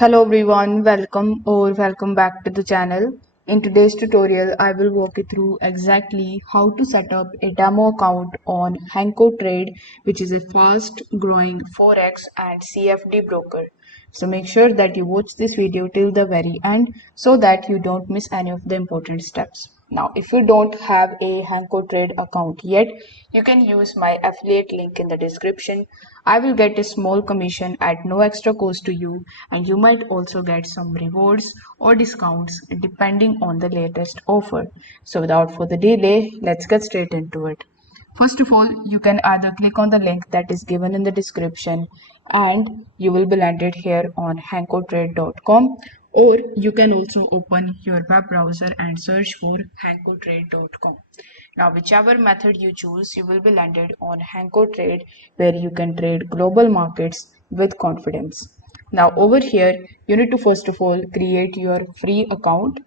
Hello everyone, welcome back to the channel. In today's tutorial, I will walk you through exactly how to set up a demo account on Hankotrade, which is a fast growing Forex and CFD broker. So make sure that you watch this video till the very end so that you don't miss any of the important steps. Now, if you don't have a Hankotrade account yet, you can use my affiliate link in the description. I will get a small commission at no extra cost to you, and you might also get some rewards or discounts depending on the latest offer. So without further delay, let's get straight into it. First of all, you can either click on the link that is given in the description and you will be landed here on hankotrade.com, or you can also open your web browser and search for hankotrade.com. Now, whichever method you choose, you will be landed on Hankotrade, where you can trade global markets with confidence. Now, over here, you need to first of all create your free account.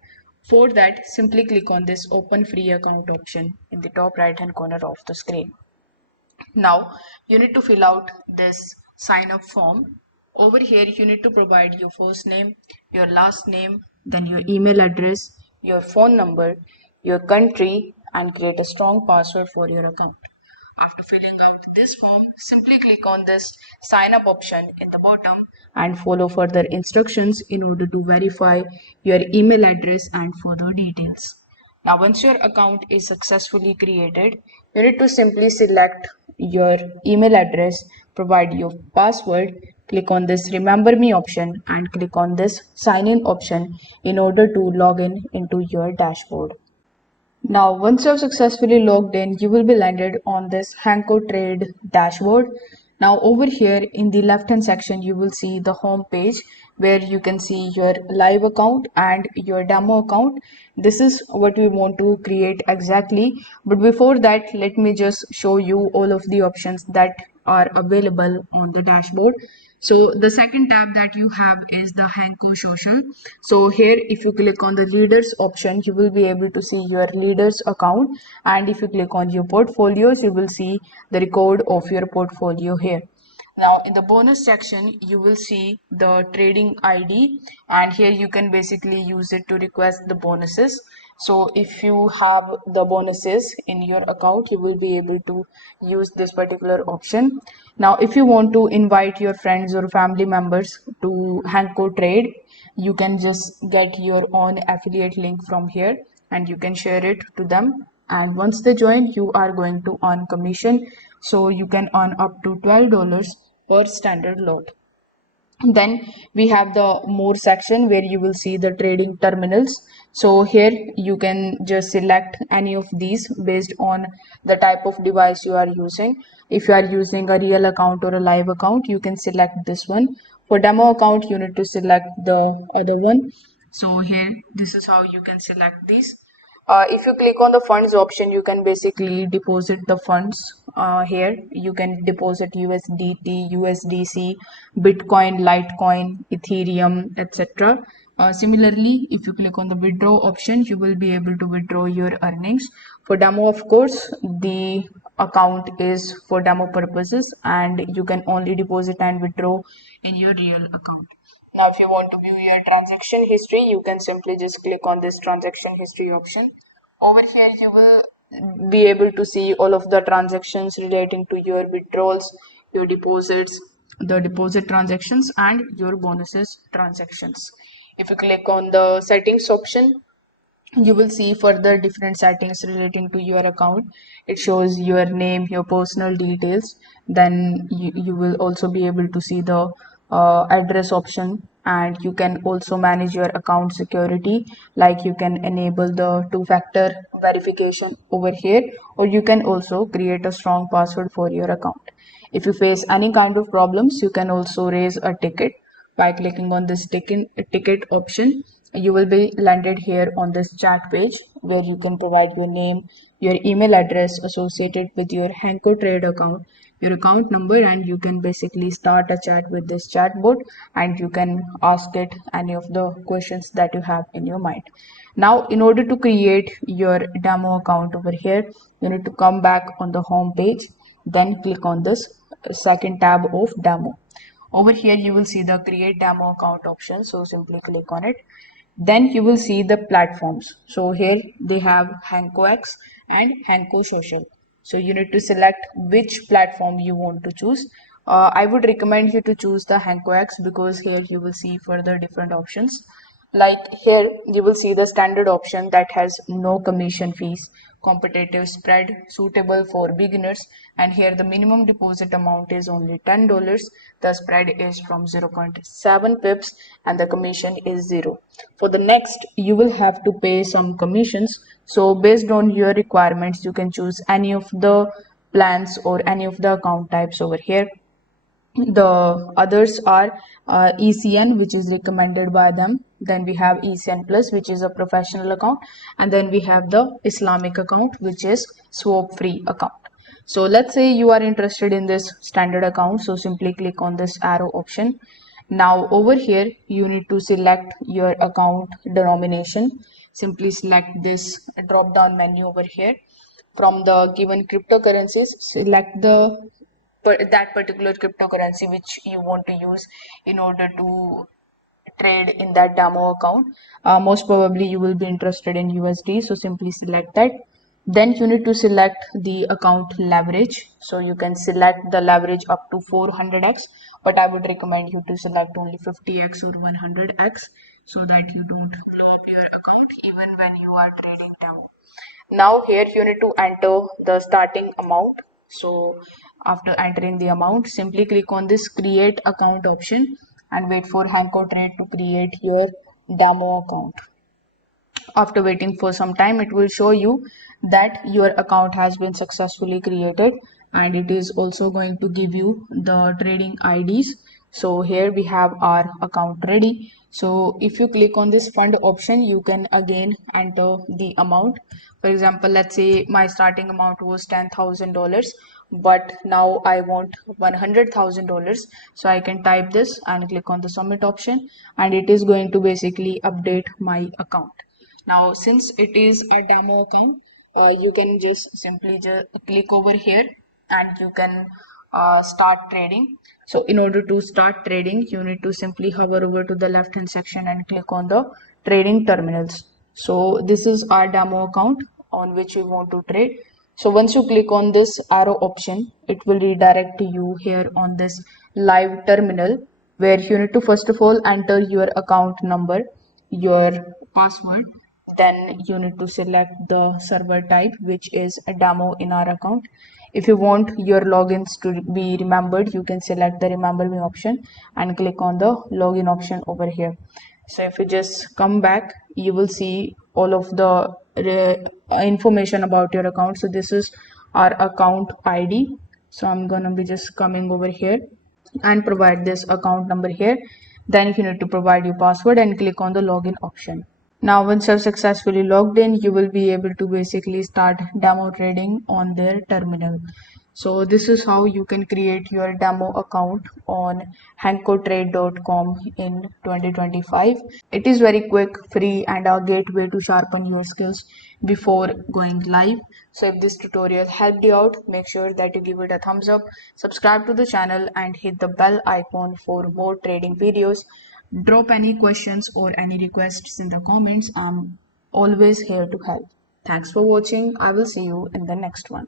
For that, simply click on this Open Free Account option in the top right hand corner of the screen. Now, you need to fill out this sign up form. Over here, you need to provide your first name, your last name, then your email address, your phone number, your country, and create a strong password for your account. After filling out this form, simply click on this sign up option in the bottom and follow further instructions in order to verify your email address and further details. Now, once your account is successfully created, you need to simply select your email address, provide your password, click on this Remember Me option, and click on this Sign In option in order to log in into your dashboard. Now, once you have successfully logged in, you will be landed on this Hankotrade dashboard. Now, over here in the left hand section, you will see the home page where you can see your live account and your demo account. This is what we want to create exactly. But before that, let me just show you all of the options that are available on the dashboard. So the second tab that you have is the Hanko Social. So here, if you click on the leaders option, you will be able to see your leaders account. And if you click on your portfolios, you will see the record of your portfolio here. Now in the bonus section, you will see the trading ID, and here you can basically use it to request the bonuses. So if you have the bonuses in your account, you will be able to use this particular option. Now, if you want to invite your friends or family members to Hankotrade, you can just get your own affiliate link from here and you can share it to them. And once they join, you are going to earn commission. So you can earn up to $12 per standard lot. Then we have the more section where you will see the trading terminals. So here you can just select any of these based on the type of device you are using. If you are using a real account or a live account, you can select this one. For demo account, you need to select the other one. So here, this is how you can select these. If you click on the funds option, you can basically deposit the funds. Here you can deposit USDT, USDC, Bitcoin, Litecoin, Ethereum, etc. Similarly, if you click on the withdraw option, you will be able to withdraw your earnings. For demo, of course, the account is for demo purposes and you can only deposit and withdraw in your real account. Now, if you want to view your transaction history, you can simply just click on this transaction history option. Over here, you will be able to see all of the transactions relating to your withdrawals, your deposits, the deposit transactions, and your bonuses transactions. If you click on the settings option, you will see further different settings relating to your account. It shows your name, your personal details. Then you will also be able to see the address option, and you can also manage your account security, like you can enable the two-factor verification over here, or you can also create a strong password for your account. If you face any kind of problems, you can also raise a ticket by clicking on this ticket option. You will be landed here on this chat page where you can provide your name, your email address associated with your Hankotrade account, your account number, and you can basically start a chat with this chatbot and you can ask it any of the questions that you have in your mind. Now, in order to create your demo account over here, you need to come back on the home page, then click on this second tab of demo. Over here you will see the create demo account option, so simply click on it. Then you will see the platforms. So here they have HankoX and Hanko Social. So you need to select which platform you want to choose. I would recommend you to choose the HankoX because here you will see further different options. Like here you will see the standard option that has no commission fees, competitive spread, suitable for beginners, and here the minimum deposit amount is only $10. The spread is from 0.7 pips and the commission is 0. For the next you will have to pay some commissions, so based on your requirements you can choose any of the plans or any of the account types over here. The others are ECN, which is recommended by them. Then we have ECN Plus, which is a professional account. And then we have the Islamic account, which is swap free account. So let's say you are interested in this standard account. So simply click on this arrow option. Now over here, you need to select your account denomination. Simply select this drop down menu over here. From the given cryptocurrencies, select that particular cryptocurrency which you want to use in order to trade in that demo account. Most probably you will be interested in USD, so simply select that. Then you need to select the account leverage, so you can select the leverage up to 400x, but I would recommend you to select only 50x or 100x so that you don't blow up your account even when you are trading demo. Now here you need to enter the starting amount. So after entering the amount, simply click on this create account option and wait for Hankotrade to create your demo account. After waiting for some time, it will show you that your account has been successfully created, and it is also going to give you the trading IDs. So here we have our account ready. So if you click on this fund option, you can again enter the amount. For example, let's say my starting amount was $10,000, but now I want $100,000. So I can type this and click on the submit option, and it is going to basically update my account. Now, since it is a demo account, you can just simply click over here and you can start trading. So in order to start trading, you need to simply hover over to the left hand section and click on the trading terminals. So this is our demo account on which we want to trade. So once you click on this arrow option, it will redirect you here on this live terminal, where you need to first of all enter your account number, your password. Then you need to select the server type, which is a demo in our account. If you want your logins to be remembered, you can select the remember me option and click on the login option over here. So if you just come back, you will see all of the information about your account. So this is our account ID. So I'm gonna be just coming over here and provide this account number here. Then you need to provide your password and click on the login option. Now once you're successfully logged in, you will be able to basically start demo trading on their terminal. So this is how you can create your demo account on hankotrade.com in 2025. It is very quick, free, and a gateway to sharpen your skills before going live. So if this tutorial helped you out, make sure that you give it a thumbs up, subscribe to the channel, and hit the bell icon for more trading videos. Drop any questions or any requests in the comments. I'm always here to help. Thanks for watching. I will see you in the next one.